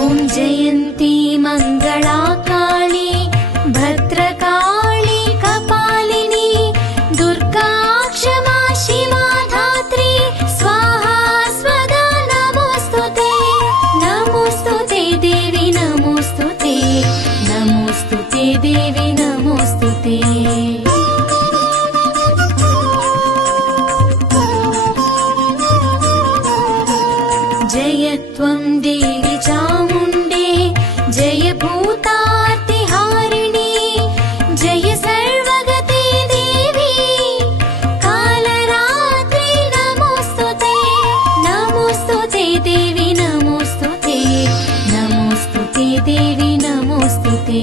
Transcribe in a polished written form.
ॐ जयन्ती मङ्गला काली भद्रकाली कपालिनी दुर्गा क्षमा शिवा धात्री स्वाहा स्वदा नमोस्तुते नमोस्तुते देवी नमोस्तुते नमोस्तुते देवी नमोस्तुते जय त्वं देवी चामुण्डे जय भूतार्तिहारिणी जय सर्वगते देवी कालरात्रि नमोस्तुते नमोस्तुते देवी नमोस्तुते नमोस्तुते देवी नमोस्तुते